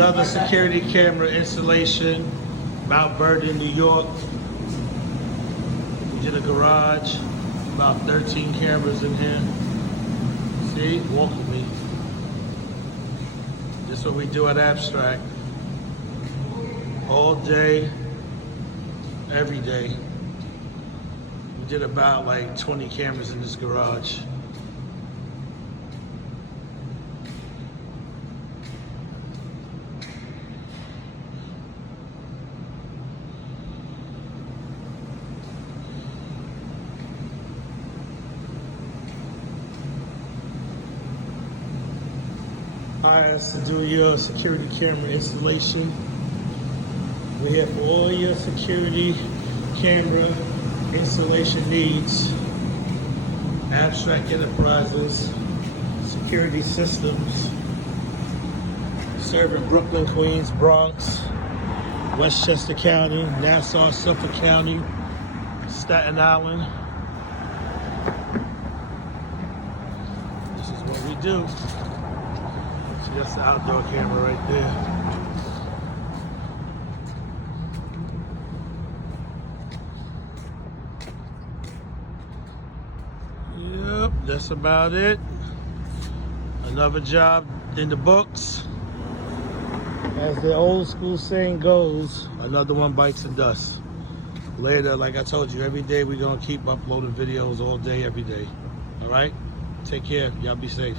Another security camera installation, Mount Vernon, New York. We did a garage, about 13 cameras in here. See, walk with me. This is what we do at Abstract. All day, every day. We did about like 20 cameras in this garage. Hire us to do your security camera installation. We're here for all your security camera installation needs. Abstract Enterprises, Security Systems, serving Brooklyn, Queens, Bronx, Westchester County, Nassau, Suffolk County, Staten Island. This is what we do. See, that's the outdoor camera right there. Yep, that's about it. Another job in the books. As the old school saying goes, another one bites the dust. Later, like I told you, every day we're gonna keep uploading videos all day, every day. All right? Take care. Y'all be safe.